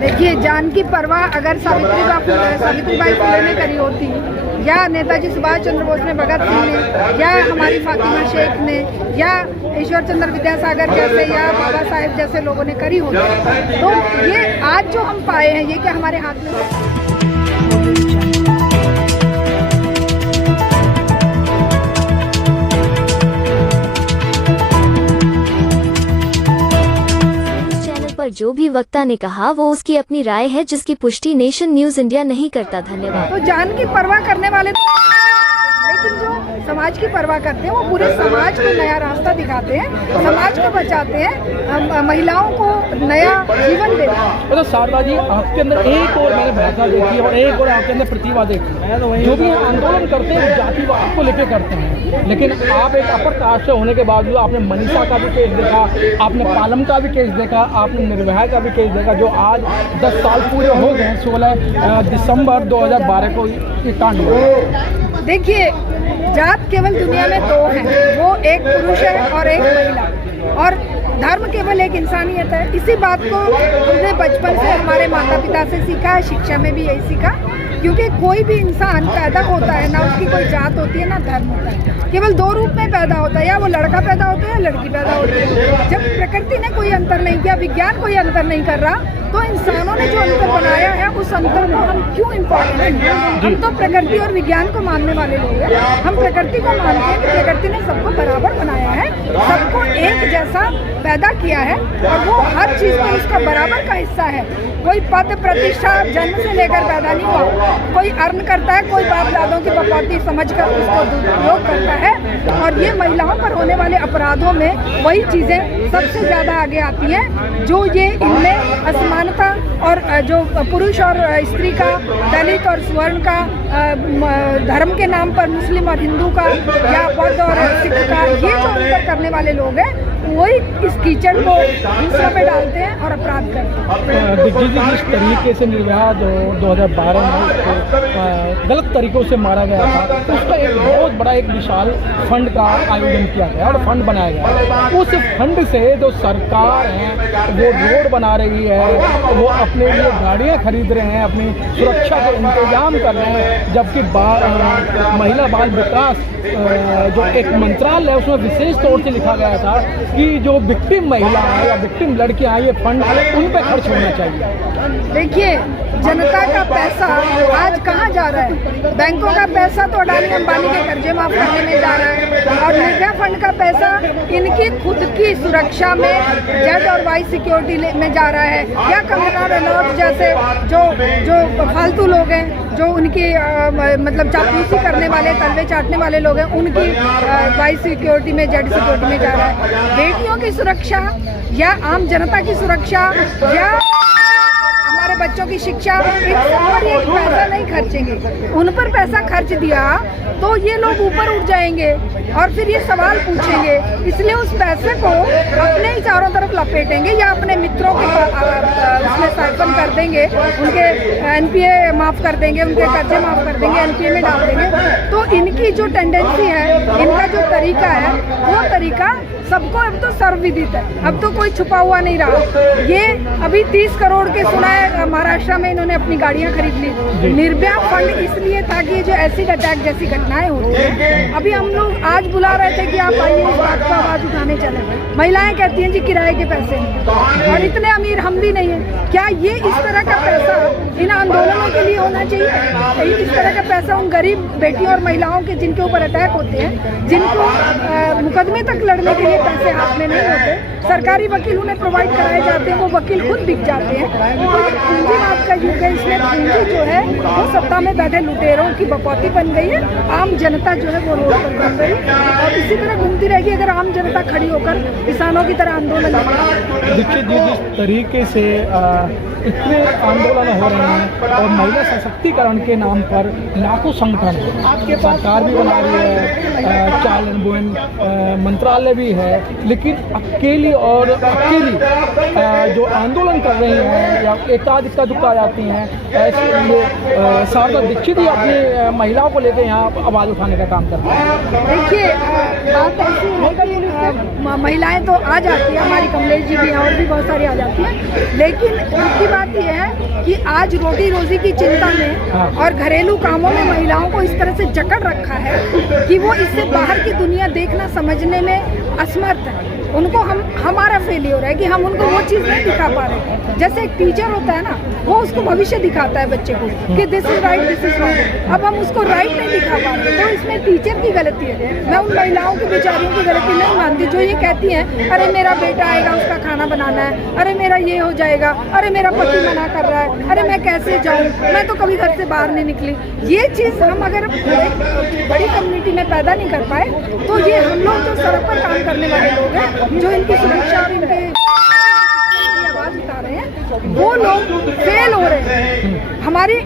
देखिए, जान की परवाह अगर सावित्रीबाई फुले ने करी होती, या नेताजी सुभाष चंद्र बोस ने, भगत सिंह ने, या हमारी फातिमा शेख ने, या ईश्वर चंद्र विद्यासागर जैसे, या बाबा साहेब जैसे लोगों ने करी होती, तो ये आज जो हम पाए हैं, ये क्या हमारे हाथ में? पर जो भी वक्ता ने कहा वो उसकी अपनी राय है, जिसकी पुष्टि नेशन न्यूज इंडिया नहीं करता। धन्यवाद। तो जान की परवाह करने वाले, लेकिन जो समाज की परवाह करते हैं वो पूरे समाज को नया रास्ता दिखाते हैं, समाज को बचाते हैं, महिलाओं को नया जीवन देते हैं। तो शारदा जी, आपके अंदर एक और मैंने भाषा देखी और एक और आपके अंदर प्रतिभा देखी। जो भी आंदोलन करते हैं जातिवाद को लेकर करते हैं, लेकिन आप एक अपर कास्ट से होने के बावजूद आपने मनीषा का भी केस देखा, आपने पालम का भी केस देखा, आपने निर्भया का भी केस देखा, जो आज 10 साल पूरे हो गए। 16 दिसंबर 2012 को ये कांड हुआ। देखिए, जात केवल दुनिया में दो हैं, वो एक पुरुष है और एक महिला, और धर्म केवल एक इंसानियत है। इसी बात को हमने बचपन से हमारे माता पिता से सीखा है, शिक्षा में भी यही सीखा, क्योंकि कोई भी इंसान पैदा होता है ना, उसकी कोई जात होती है ना धर्म होता है, केवल दो रूप में पैदा होता है, या वो लड़का पैदा होता है या लड़की पैदा होती है। जब प्रकृति ने कोई अंतर नहीं किया, विज्ञान कोई अंतर नहीं कर रहा, तो इंसानों ने जो अंतर बनाया है उस अंतर को हम क्यों इम्पोर्टेंट है? हम तो प्रकृति और विज्ञान को मानने वाले लोग हैं। हम प्रकृति को मानते हैं कि प्रकृति ने सबको बराबर बनाया है, सबको एक जैसा पैदा किया है, और वो हर चीज़ में उसका बराबर का हिस्सा है। कोई पद प्रतिष्ठा जन्म से लेकर पैदा नहीं हुआ, कोई अर्न करता है, कोई बाप दादों की बकौती समझकर उसको दुरुपयोग करता है, और ये महिलाओं पर होने वाले अपराधों में वही चीज़ें सबसे ज़्यादा आगे आती हैं, जो ये इनमें असमानता और जो पुरुष और स्त्री का, दलित और स्वर्ण का, धर्म के नाम पर मुस्लिम और हिंदू का, या बौद्ध और सिख का, ये जो अंतर करने वाले लोग हैं वही इस कीचड़ को दूसरों पे डालते हैं और अपराध करते हैं। दिग्विजय जी, जिस तरीके से निर्भया 2012 में उसको गलत तरीकों से मारा गया था, उसका एक बहुत बड़ा एक विशाल फंड का आयोजन किया गया और फंड बनाया गया। उस फंड से जो सरकार है वो रोड बना रही है, वो अपने लिए गाड़ियाँ खरीद रहे हैं, अपनी सुरक्षा के इंतजाम कर रहे हैं, जबकि महिला बाल विकास जो एक मंत्रालय है उसमें विशेष तौर से लिखा गया था कि जो विक्टिम महिला है या विक्टिम लड़कियां हैं, ये फंड उन पर खर्च होना चाहिए। देखिए, जनता का पैसा आज कहाँ जा रहा है? बैंकों का पैसा तो अडानी अंबानी के कर्जे माफ करने में जा रहा है, और निर्भया फंड का पैसा इनकी खुद की सुरक्षा में जेड और वाई सिक्योरिटी में जा रहा है, या कंगना रनौत जैसे जो फालतू लोग हैं, जो उनकी मतलब चापलूसी करने वाले, तलवे चाटने वाले लोग हैं, उनकी वाई सिक्योरिटी में, जेड सिक्योरिटी में जा रहा है। बेटियों की सुरक्षा या आम जनता की सुरक्षा या हमारे बच्चों की शिक्षा, इन सब पर ये पैसा नहीं खर्चेंगे। उन पर पैसा खर्च दिया तो ये लोग ऊपर उठ जाएंगे और फिर ये सवाल पूछेंगे, इसलिए उस पैसे को अपने ही चारों तरफ लपेटेंगे, या अपने मित्रों के उसमें साइफन कर देंगे, उनके एनपीए माफ़ कर देंगे, उनके कर्जे माफ़ कर देंगे, एनपीए में डाल देंगे। तो इनकी जो टेंडेंसी है, इनका जो तरीका है, वो तरीका सबको अब तो सर्वविदित है, अब तो कोई छुपा हुआ नहीं रहा। ये अभी 30 करोड़ के सुना है महाराष्ट्र में इन्होंने अपनी गाड़ियाँ खरीद ली। निर्भया फंड इसलिए था कि जो एसिड अटैक जैसी घटनाएं होती हैं, अभी हम लोग आज बुला रहे थे कि आप आइए इस बात को आवाज़ उठाने चले, महिलाएं कहती हैं जी किराए के पैसे नहीं, और इतने अमीर हम भी नहीं हैं। क्या ये इस तरह का पैसा इन आंदोलनों के लिए होना चाहिए? इस तरह का पैसा उन गरीब बेटियों और महिलाओं के जिनके ऊपर अटैक होते हैं, जिनको मुकदमे तक लड़ने के लिए पैसे हाथ में नहीं होते, सरकारी वकील उन्हें प्रोवाइड कराए जाते हैं, वो वकील खुद बिक जाते हैं। तो ये पूंजीवाद का युग है, इसमें पूंजी जो है वो सत्ता में बैठे लुटेरों की बकौती बन गई है, आम जनता जो है वो रोड पर बन गई, और इसी तरह घूमती रहेगी अगर आम जनता खड़ी होकर किसानों की तरह आंदोलन करे। दीक्षित जी, जिस तरीके से इतने आंदोलन हो रहे हैं और महिला सशक्तिकरण के नाम पर लाखों संगठन, आपके सरकार भी बना रही है, चालन बोन मंत्रालय भी है, लेकिन अकेली जो आंदोलन कर रही हैं या एकाध इक्का दुक्का जाती हैं, ऐसे लिए शारदा दीक्षित ही अपनी महिलाओं को लेकर यहाँ आवाज़ उठाने का काम करते हैं। देखिए, बात ऐसी है कि महिलाएं तो आ जाती हैं, हमारी कमलेश जी भी हैं और भी बहुत सारी आ जाती हैं, लेकिन एक ही बात यह है कि आज रोटी रोजी की चिंता में और घरेलू कामों में महिलाओं को इस तरह से जकड़ रखा है कि वो इससे बाहर की दुनिया देखना समझने में असमर्थ है। उनको हमारा फेलियर है कि हम उनको वो चीज़ नहीं दिखा पा रहे। जैसे एक टीचर होता है ना, वो उसको भविष्य दिखाता है बच्चे को कि this is right, this is wrong. अब हम उसको राइट नहीं दिखा पा रहे, तो इसमें टीचर की गलती है। मैं उन महिलाओं की बेचारियों की गलती नहीं मानती जो ये कहती हैं अरे मेरा बेटा आएगा, उसका खाना बनाना है, अरे मेरा ये हो जाएगा, अरे मेरा पति मना कर रहा है, अरे मैं कैसे जाऊँ, मैं तो कभी घर से बाहर नहीं निकली। ये चीज़ हम अगर बड़ी कम्युनिटी में पैदा नहीं कर पाए तो ये हम लोग जो सड़क पर काम करने वाले लोग हैं, जो इनकी सुरक्षा और इनके आवाज उठा रहे हैं, वो लोग फेल हो रहे हैं। हमारी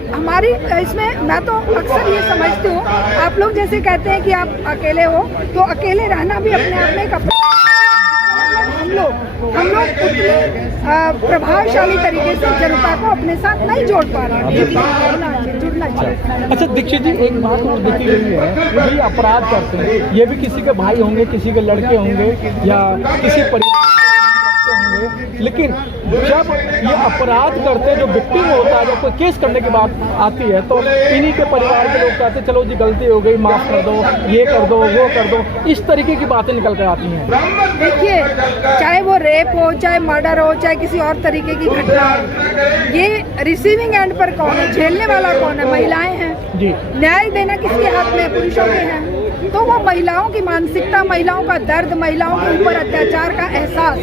इसमें मैं तो अक्सर ये समझती हूँ, आप लोग जैसे कहते हैं कि आप अकेले हो, तो अकेले रहना भी अपने आप में एक हम लोग उतने प्रभावशाली तरीके से जनता को अपने साथ नहीं जोड़ पा रहे हैं। जुड़ना चाहिए। अच्छा दीक्षित जी, एक बात और देखी गई है, ये अपराध करते हैं, ये भी किसी के भाई होंगे, किसी के लड़के होंगे या किसी परिवार होंगे, लेकिन जब ये अपराध करते जो विक्टिम होता है, जब कोई केस करने की बात आती है तो इन्हीं के परिवार के लोग कहते हैं चलो जी गलती हो गई, माफ़ कर दो, ये कर दो, वो कर दो, इस तरीके की बातें निकल कर आती हैं। देखिए, चाहे वो रेप हो, चाहे मर्डर हो, चाहे किसी और तरीके की घटना हो, ये रिसीविंग एंड पर कौन है, झेलने वाला कौन है? महिलाएं हैं जी। न्याय देना किसके हाथ में? पुरुषों के हैं। तो वो महिलाओं की मानसिकता, महिलाओं का दर्द, महिलाओं के ऊपर अत्याचार का एहसास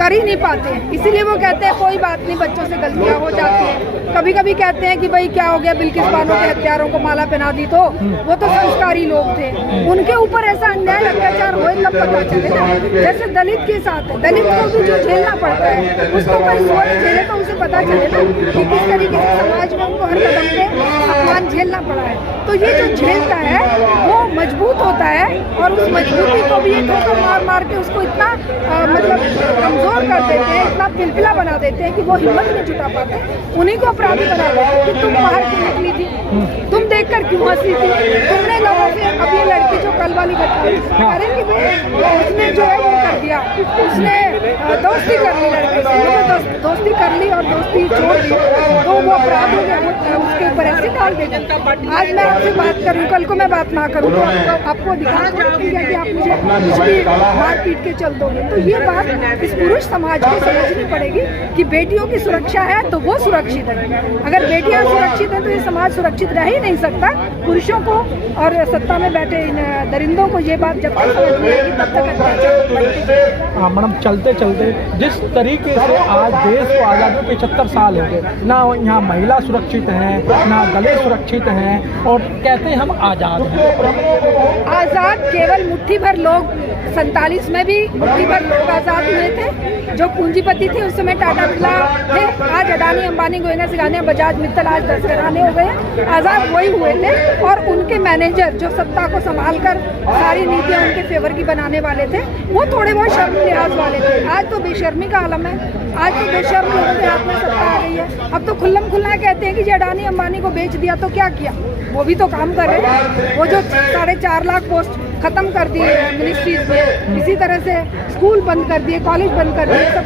कर ही नहीं पाते हैं। इसीलिए वो कहते हैं कोई बात नहीं, बच्चों से गलतियां हो जाती हैं। कभी कभी कहते हैं कि भाई क्या हो गया, बिल्किस बानो के हत्यारों को माला पहना दी, तो वो तो संस्कारी लोग थे, उनके ऊपर ऐसा अन्याय अत्याचार हुए तब पता चले ना। जैसे दलित के साथ है, दलित को भी जो झेलना पड़ता है, उसको कोई सोच झेले तो उसे पता चले ना कि किस तरीके से समाज में उनको हर कदम पे अपमान झेलना पड़ा है। तो ये जो झेलता है वो मजबूत होता है, और उस मजबूती को भी ये ठोकर मार मार के उसको इतना मतलब कमजोर कर देते हैं, इतना पिलपिला बना देते हैं कि वो हिम्मत नहीं जुटा पाते। उन्हीं को अपराधी बना देते हैं कि तुम बाहर क्यों निकली थी, तुम देखकर क्यों हंसी थी, तुमने लोगों से, अब ये लड़की जो कल वाली बताई, अरे कि भाई उसने जो है वो कर दिया, उसने दोस्ती कर ली लड़के से, वो दोस्ती कर ली और दोस्ती छोड़ दी, तो वो अपराध हो गया, उसके ऊपर ऐसे डाल देते। आज मैं आपसे बात करूँ, कल को मैं बात ना करूँ तो आपको दिखाना चाहूँगी कि आप मुझे कुछ भी मार पीट के चल दोगे। तो ये बात इस पुरुष समाज को समझनी पड़ेगी कि बेटियों की सुरक्षा है तो वो सुरक्षित है। अगर बेटियां सुरक्षित हैं तो ये समाज सुरक्षित रह ही नहीं सकता। पुरुषों को और सत्ता में बैठे इन दरिंदों को ये बात जब तक समझ नहीं आएगी तब तक अत्याचार। हाँ मैडम, चलते चलते जिस तरीके से आज देश को आज़ादी के 75 साल हो गए, ना यहाँ महिला सुरक्षित हैं, ना दलित सुरक्षित हैं, और कहते हैं हम आज़ाद हैं। आज़ाद केवल मुट्ठी भर लोग, 47 में भी मुट्ठी भर लोग आज़ाद हुए थे। जो पूंजीपति थे उस समय टाटा बिरला थे, आज अडानी अंबानी गोयना सिंघानिया बजाज मित्तल आज 10 घराने हो गए। आज़ाद वही हुए थे, और उनके मैनेजर जो सत्ता को संभाल कर सारी नीतियाँ उनके फेवर की बनाने वाले थे, वो थोड़े बहुत शर्म लिहाज वाले थे। आज तो बेशर्मी का आलम है, आज तो बेशर्म लोगों के हाथ में सत्ता आ गई है। अब तो खुल्लम खुल्ला कहते हैं कि जो अडानी अंबानी को बेच दिया तो क्या किया, वो भी तो काम कर रहे हैं। वो जो 4.5 लाख पोस्ट खत्म कर दिए मिनिस्ट्रीज में, इसी तरह से स्कूल बंद कर दिए, कॉलेज बंद कर दिए, सब,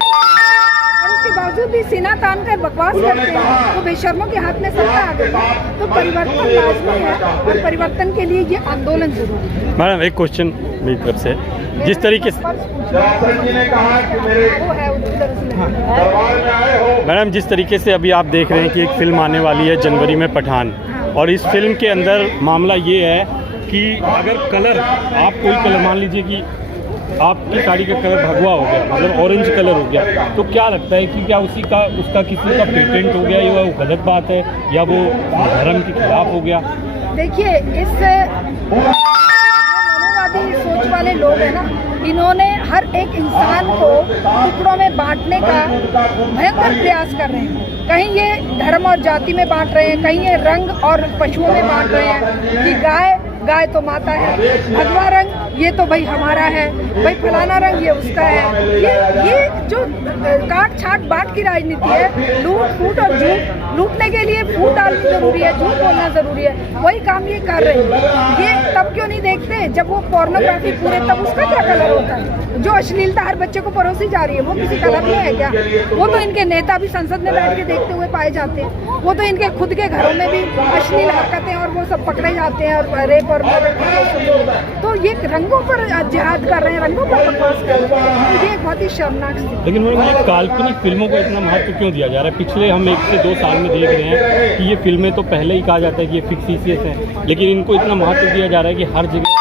और उसके बावजूद भी सीना तान कर बकवास करते हैं। तो बेशर्मों के हाथ में सत्ता आ गई। तो परिवर्तन लाजमी है, और परिवर्तन के लिए ये आंदोलन जरूरी है। मैडम एक क्वेश्चन मेरी तरफ से, जिस तरीके से मैडम जिस तरीके से अभी आप देख रहे हैं कि एक फिल्म आने वाली है जनवरी में, पठान, और इस फिल्म के अंदर मामला ये है कि अगर कलर, आप कोई कलर मान लीजिए कि आपकी साड़ी का कलर भगवा हो गया, मतलब ऑरेंज कलर हो गया, तो क्या लगता है कि क्या उसका किसी का पेटेंट हो गया, या वो गलत बात है, या वो धर्म के खिलाफ हो गया? देखिए, इस मनुवादी सोच वाले लोग हैं ना, इन्होंने हर एक इंसान को टुकड़ों में बांटने का भयंकर प्रयास कर रहे हैं। कहीं ये धर्म और जाति में बांट रहे हैं, कहीं ये रंग और पशुओं में बांट रहे हैं कि गाय तो माता है, भगवा रंग ये तो भाई हमारा है, भाई फलाना रंग ये उसका है। ये जो काट छाट बाट की राजनीति है, लूट फूट और झूठ, लूटने के लिए फूट डालना जरूरी है, झूठ बोलना जरूरी है, वही काम ये कर रहे हैं। ये तब क्यों नहीं देखते जब वो पोर्नोग्राफी पूरे, तब उसका क्या कलर होता है? जो अश्लीलता हर बच्चे को परोसी जा रही है वो किसी कलर में है क्या? वो तो इनके नेता भी संसद में बैठ के देखते हुए पाए जाते हैं, वो तो इनके खुद के घरों में भी अश्लील हरकतें और वो सब पकड़े जाते हैं और रेप और मर्डर की केस। तो ये रंगों पर जिहाद कर रहे हैं, रंगों पर बकवास कर रहे हैं, तो ये एक बहुत ही शर्मनाक स्थिति। लेकिन मैडम ये काल्पनिक फिल्मों को इतना महत्व क्यों दिया जा रहा है? पिछले हम 1 से 2 साल में देख रहे हैं कि ये फिल्में तो पहले ही कहा जाता है कि ये फिक्सिशियस हैं, लेकिन इनको इतना महत्व दिया जा रहा है कि हर जगह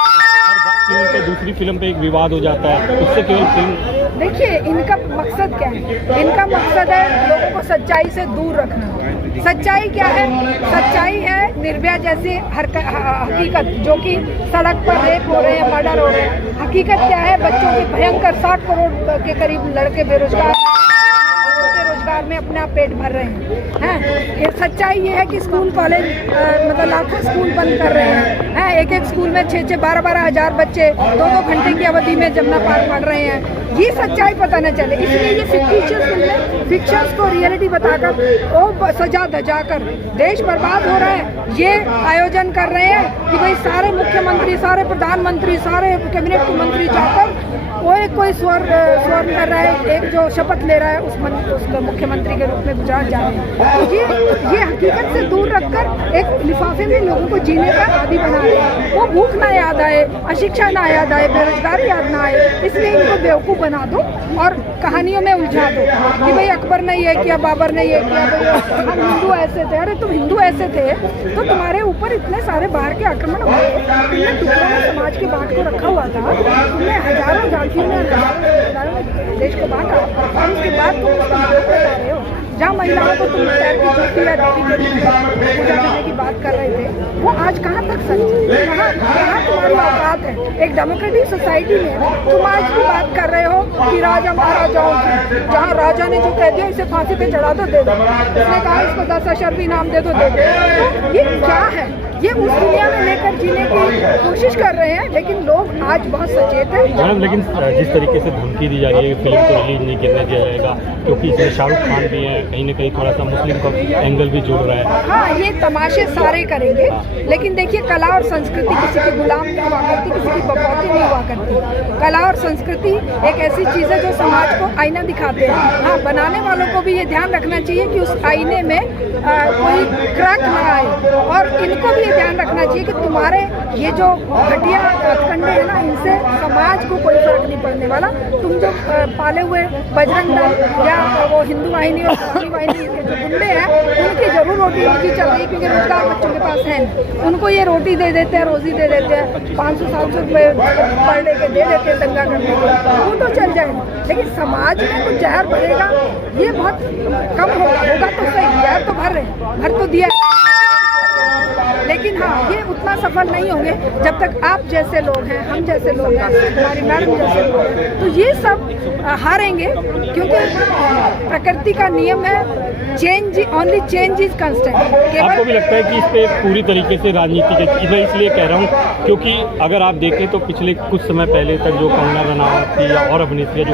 फिल्म पे दूसरी फिल्म पे एक विवाद हो जाता है, उससे केवल फिल्म। देखिए इनका मकसद क्या है? इनका मकसद है लोगों को सच्चाई से दूर रखना। सच्चाई क्या है? सच्चाई है निर्भया जैसी हकीकत, जो कि सड़क पर रेप हो रहे हैं, मर्डर हो रहे हैं। हकीकत क्या है? बच्चों की भयंकर 60 करोड़ के करीब लड़के बेरोजगार में अपने आप पेट भर रहे हैं। ये सच्चाई ये है कि स्कूल कॉलेज मतलब लाखों स्कूल बंद कर रहे हैं। एक स्कूल में 6-6, 12-12 हज़ार बच्चे 2-2 घंटे की अवधि में जमुना पार पढ़ रहे हैं। ये सच्चाई पता न चले, इसलिए ये फिक्टिशियस फिल्में, फिक्शंस को रियलिटी बताकर वो सजा धजा कर देश बर्बाद हो रहा है। ये आयोजन कर रहे हैं कि भाई सारे मुख्यमंत्री, सारे प्रधानमंत्री, सारे कैबिनेट के मंत्री जाकर वो एक कोई स्वर्ण कर रहा है, एक जो शपथ ले रहा है उसका मुख्यमंत्री के रूप में गुजरात जा रहे हैं। तो ये हकीकत से दूर रखकर एक लिफाफे में लोगों को जीने का आदी बना रहे हैं। वो भूख ना याद आए, अशिक्षा ना याद आए, बेरोजगारी याद ना आए, इसलिए इनको बेवकूफ़ बना दो और कहानियों में उलझा दो कि भाई अकबर ने ये किया, बाबर ने ये किया, भाई हम हिंदू ऐसे थे। अरे तुम हिंदू ऐसे थे तो तुम्हारे ऊपर इतने सारे बाहर के आक्रमण हुए, तुमने टुकड़ा में समाज के बाट को रखा हुआ था, तुमने हजारों झांकियों में देश को बांटा और उसके बाद तुम उसका विरोध कर रहे हो। जहाँ महिलाओं को तुम पैर की चोटी या देवी के पूजा करने की बात कर रहे थे, वो आज कहाँ तक सच है? कहाँ तुम्हारी औकात है? एक डेमोक्रेटिक सोसाइटी में तुम आज की बात कर रहे हो कि राजा महाराजाओं की, जहाँ राजा ने जो कह दिया इसे फांसी पे चढ़ा दो, दे दो, उसने कहा इसको 10 अशर्फी इनाम दे दो, दे दो। तो ये क्या है? ये उस दुनिया में लेकर जीने की कोशिश कर रहे हैं, लेकिन लोग आज बहुत सचेत हैं। मैडम लेकिन जिस तरीके से धमकी दी जा रही है कि फिल्म को रिलीज नहीं करने दिया जाएगा, क्योंकि इसमें शाहरुख खान भी है, कहीं ना कहीं थोड़ा सा मुस्लिम का एंगल भी जुड़ रहा है। हाँ, ये तमाशे सारे करेंगे, लेकिन देखिए कला और संस्कृति किसी की गुलाम नहीं हुआ करती, किसी की बकौती नहीं हुआ करती। कला और संस्कृति एक ऐसी चीज़ है जो समाज को आईना दिखाते हैं। हाँ, बनाने वालों को भी ये ध्यान रखना चाहिए कि उस आईने में कोई क्रैक ना आए, और इनको भी ये ध्यान रखना चाहिए कि तुम्हारे ये जो घटिया हथकंडे हैं ना, इनसे समाज को कोई फर्क नहीं पड़ने वाला। तुम जो पाले हुए बजरंग दल या वो हिंदू वाहिनी और मुस्लिम वाहिनी के जो गुंडे हैं, उनकी जरूर रोटी उनकी चल रही, क्योंकि रोजगार बच्चों के पास है। उनको ये रोटी दे देते हैं, रोजी दे देते हैं, 500-700 रुपये पर डे के दे देते हैं दंगा करने को, वो तो चल जाएगा। लेकिन समाज में कुछ जहर बढ़ेगा, ये बहुत कम होगा तो सही। जहर तो भर तो दिया, लेकिन हाँ ये उतना सफल नहीं होंगे जब तक आप जैसे लोग हैं, हम जैसे लोग हैं, हमारी मैडम जैसे लोग हैं, तो ये सब हारेंगे। क्योंकि प्रकृति का नियम है, change only change is constant. आपको भी लगता है कि इस पे पूरी तरीके से राजनीति के, मैं इसलिए कह रहा हूँ क्योंकि अगर आप देखें तो पिछले कुछ समय पहले तक जो कंगना रनावत थी या और अभिनेत्री जो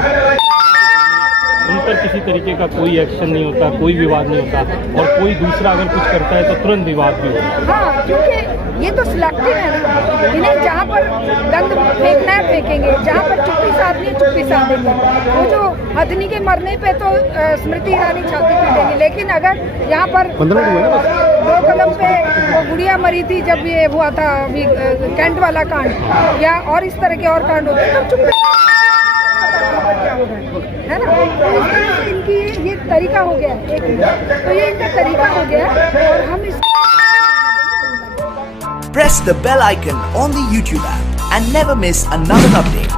उन पर किसी तरीके का कोई एक्शन नहीं होता, कोई विवाद नहीं होता, और कोई दूसरा अगर कुछ करता है तो तुरंत विवाद भी होता है। हाँ, क्योंकि ये तो सिलेक्टिव है ना, इन्हें जहाँ पर गंद फेंकना है फेंकेंगे, जहाँ पर चुप्पी साधनी है चुप्पी साधेंगे। वो जो हथनी के मरने पे तो स्मृति ईरानी छाती पीटेंगी, लेकिन अगर यहाँ पर 2 कदम पे वो गुड़िया मरी थी जब ये हुआ था कैंट वाला कांड या और इस तरह के और कांड होते तब चुप्पी है ना। तो इस तरह से इनकी ये तरीका हो गया है, तो ये इनका तरीका हो गया है और हम इस Press the bell icon on the YouTube app and never miss another update.